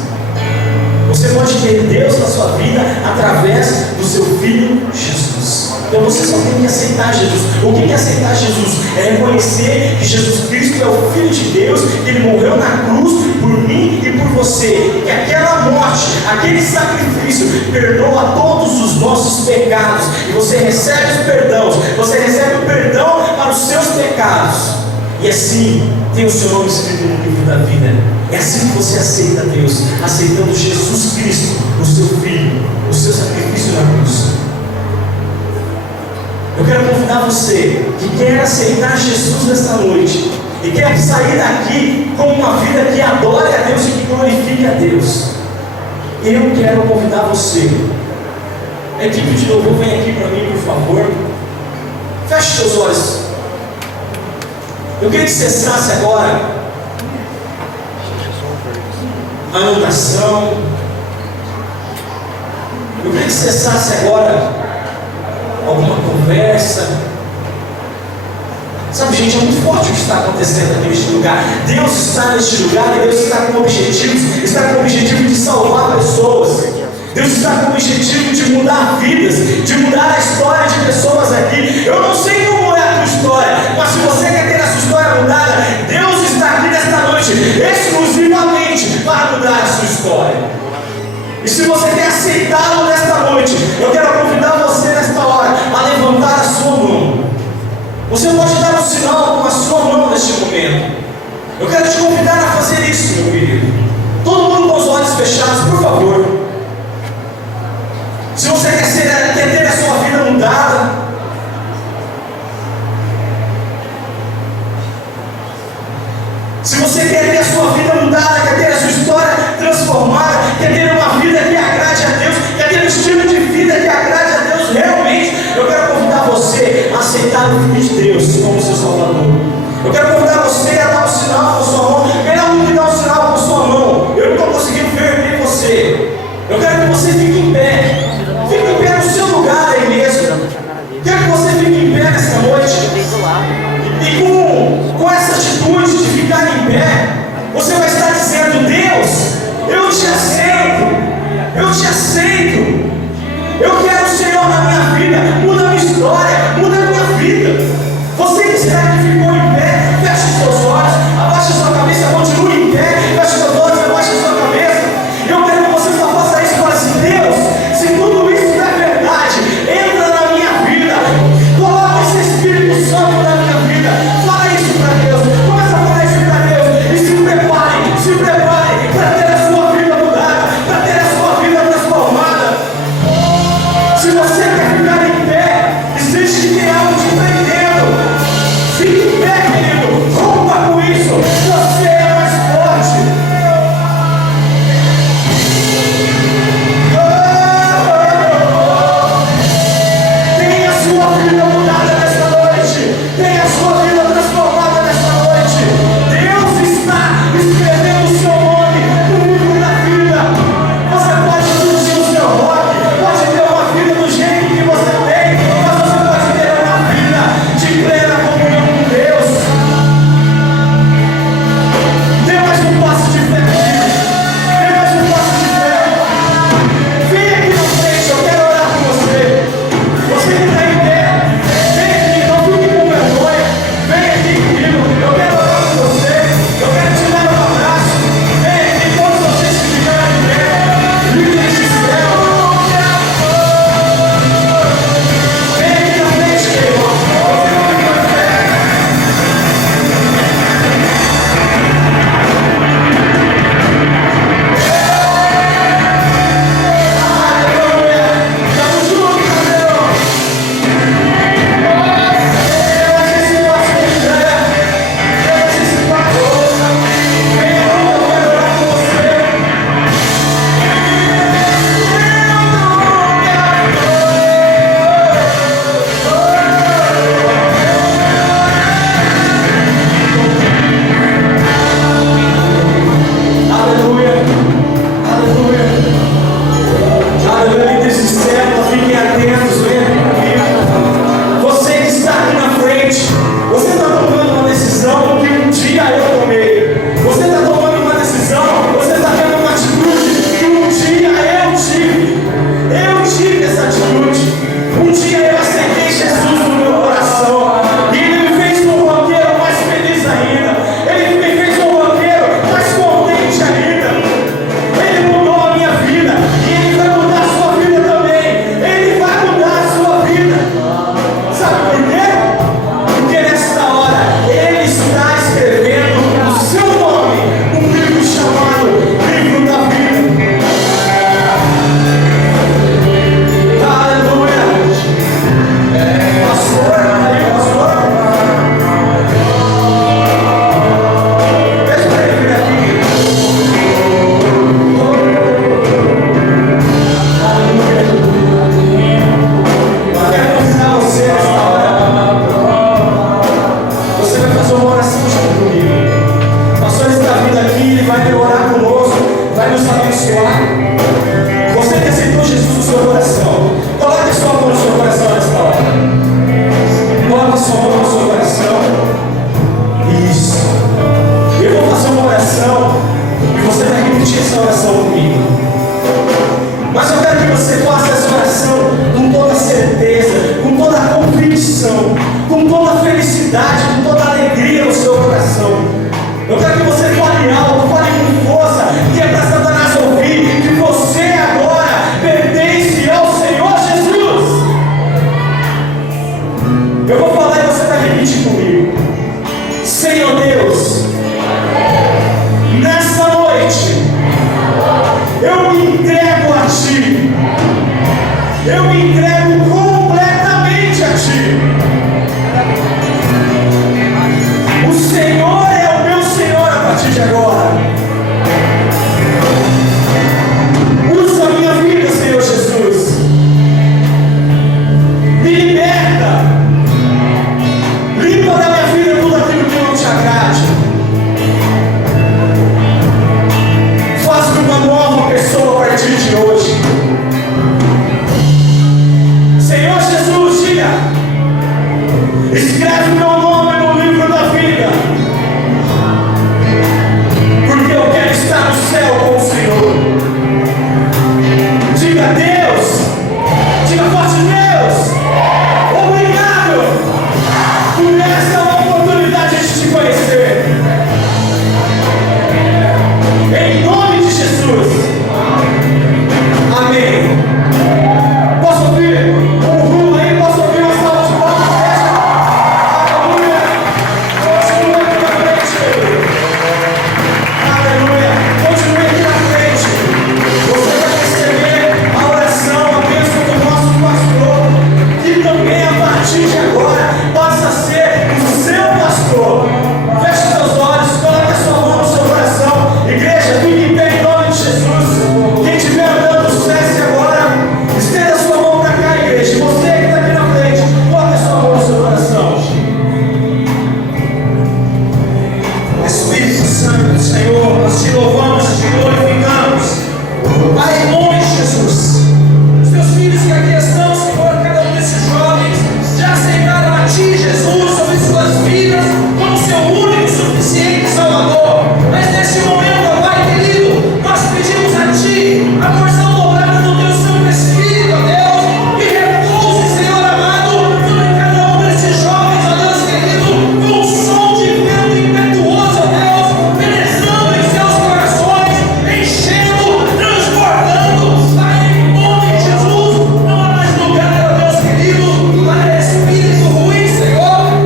Você pode ter Deus na sua vida através do seu Filho Jesus. Então você só tem que aceitar Jesus. O que é aceitar Jesus? É reconhecer que Jesus Cristo é o Filho de Deus, que Ele morreu na cruz por mim e por você, que aquela morte, aquele sacrifício perdoa todos os nossos pecados, e você recebe os perdões, você recebe o perdão para os seus pecados, e assim tem o seu nome escrito no livro da vida. É assim que você aceita Deus, aceitando Jesus Cristo, o seu Filho, o seu sacrifício na cruz. Eu quero convidar você que quer aceitar Jesus nesta noite e quer sair daqui com uma vida que adore a Deus e que glorifique a Deus. Eu quero convidar você. A equipe de louvor, vem aqui para mim, por favor. Feche seus olhos. Eu queria que cessasse agora a anotação. Eu queria que cessasse agora alguma conversa. Sabe, gente, é muito forte o que está acontecendo aqui neste lugar. Deus está neste lugar e Deus está com objetivos. Está com o objetivo de salvar pessoas. Deus está com o objetivo de mudar vidas, de mudar a história de pessoas aqui. Eu não sei como é a tua história, mas se você quer ter a sua história mudada, Deus está aqui nesta noite exclusivamente para mudar a sua história. E se você quer aceitá-lo nesta noite, eu quero convidar você nesta hora a levantar a sua mão. Você pode dar um sinal com a sua mão neste momento. Eu quero te convidar a fazer isso, meu querido. Todo mundo com os olhos fechados, por favor. Se você quer ter a sua vida mudada, se você quer ter a sua vida mudada, quer ter a sua história transformada, quer ter uma vida que agrade a Deus, quer ter um estilo de vida que agrade a Deus realmente, eu quero convidar você a aceitar o Filho de Deus como seu Salvador. Eu quero convidar você a dar um sinal com a sua mão. Quem não me dá um sinal com a sua mão? Eu não estou conseguindo ver nem você. Eu quero que você fique em pé. Fique em pé no seu lugar aí mesmo. Quero que você fique em pé nessa noite. E com essa atitude de ficar em pé, você vai estar dizendo: Deus, eu te aceito. Eu te aceito. Eu quero o Senhor na minha vida. Muda a minha história. Muda a minha vida. Você que está aqui ficou em pé, coloque sua mão no seu coração. Isso. Eu vou fazer uma oração e você vai repetir essa oração comigo. Mas eu quero que você faça essa oração com toda certeza, com toda a convicção, com toda a felicidade, com toda a alegria no seu coração. Eu quero que você fale alto, fale com força, que é para Satanás ouvir que você agora pertence ao Senhor Jesus. Eu vou falar e você vai repetir comigo. Senhor Deus, nessa noite, eu me entrego a Ti. Eu me entrego completamente a Ti. O Senhor é o meu Senhor a partir de agora. Usa a minha vida, Senhor Jesus. Me liberta. Limpa da minha vida tudo aquilo que não te agrade. Faz-me uma nova pessoa a partir de hoje. Senhor Jesus, diga: escreve meu nome no livro da vida, porque eu quero estar no céu com o Senhor. Diga: Deus, diga forte: Deus, obrigado por essa oportunidade de te conhecer. Em nome de Jesus. Amém. Posso ouvir um rumo aí? Posso ouvir uma salva de palmas? Aleluia. Continue aqui na frente. Aleluia. Continue aqui na frente. Você vai receber a oração, a bênção do nosso pastor, que também a partir de agora passa a ser o seu pastor. Feche seus olhos, coloque a sua mão no seu coração. Igreja, fique em pé em nome de Jesus. Quem estiver andando, cesse agora. Estenda a sua mão para cá, igreja. Você que está aqui na frente, coloque a sua mão no seu coração. Espírito Santo, Senhor, nós te louvamos, te glorificamos. Pai, em nome de Jesus. Os teus filhos que aqui estão, Senhor, cada um desses jovens, já aceitaram a Ti, Jesus, sobre suas vidas, como seu único e suficiente Salvador. Mas neste momento, Pai querido, nós pedimos a Ti a porção dobrada do Teu Santo Espírito, ó Deus, que repouse, Senhor amado, sobre cada um desses jovens, ó Deus querido, com um som de vento impetuoso, ó Deus, penetrando em seus corações, enchendo, transbordando. Pai, em nome de Jesus, não há mais lugar, ó Deus querido, para espírito ruim, Senhor.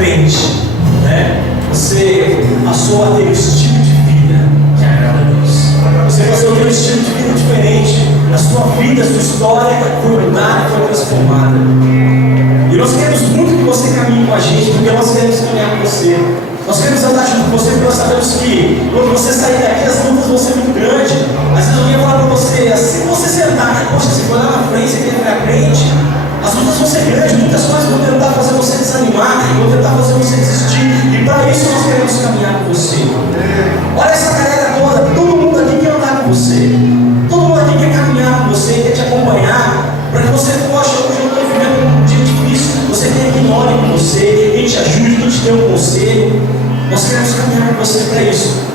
crente, né? Você passou a ter um estilo de vida que agrada a Deus. Você passou a ter um estilo de vida diferente. A sua vida, a sua história foi mudada, foi transformada. E nós queremos muito que você caminhe com a gente, porque nós queremos caminhar com você. Nós queremos andar junto com você, porque nós sabemos que quando você sair daqui, as lutas vão ser muito grandes. Às vezes alguém vai falar para você, assim você sentar, poxa, você foi lá na frente, você quer ficar frente, as lutas vão ser grandes, muitas coisas vão tentar fazer você desanimar, vão tentar fazer você desistir, e para isso nós queremos caminhar com você. Olha essa galera toda, todo mundo aqui quer andar com você, todo mundo aqui quer caminhar com você, quer te acompanhar, para que você, poxa, hoje eu estou vivendo um dia difícil, você quer que ore com você, quem te ajude, quem te dê um conselho. Nós queremos caminhar com você para isso.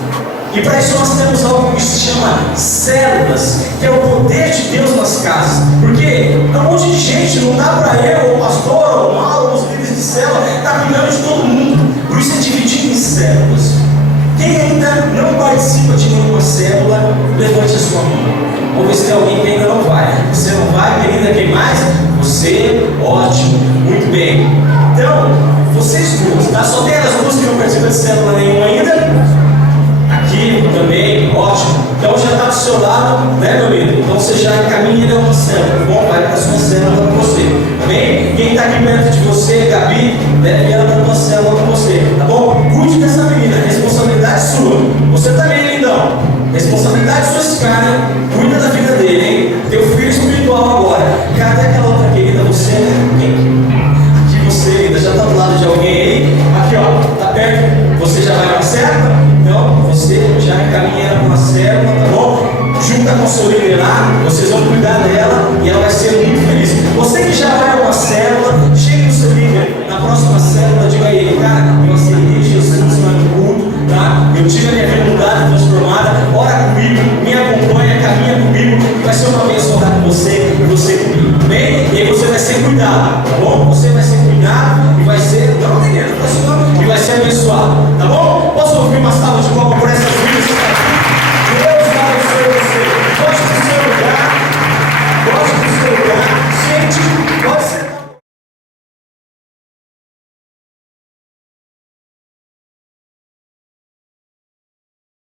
E para isso nós temos algo que se chama células, que é o poder de Deus nas casas. Porque é um monte de gente, não dá para eu, ou o pastor, ou o Mauro, ou os líderes de célula, estar cuidando de todo mundo. Por isso é dividido em células. Quem ainda não participa de nenhuma célula, levante a sua mão. Vamos ver se tem alguém que ainda não vai. Você não vai, querida, quem mais? Você, ótimo, muito bem. Então, vocês duas, tá? Só tem as duas que não participam de célula nenhuma ainda? Aqui também, ótimo. Então já está do seu lado, né, meu amigo? Então você já caminha em uma célula, tá bom? Vai para a sua célula com você, tá bem? Quem está aqui perto de você, Gabi, deve ir ela para a tua célula com você, tá bom? Cuide dessa menina, responsabilidade sua. Você também, lindão. Responsabilidade sua, esse cara, cuida da vida dele, hein? Teu filho espiritual agora. Cadê aquela outra querida? Você, aqui você, ainda já está do lado de alguém aí? Aqui, ó, tá perto. Você já vai na célula? Então, você já encaminha ela para uma célula, tá bom? Junta com o seu líder lá, vocês vão cuidar dela e ela vai ser muito feliz. Você que já vai a uma célula, chegue no seu líder, na próxima célula, diga a ele, cara, eu aceitei Jesus no culto, tá? Eu tive a minha vida mudada,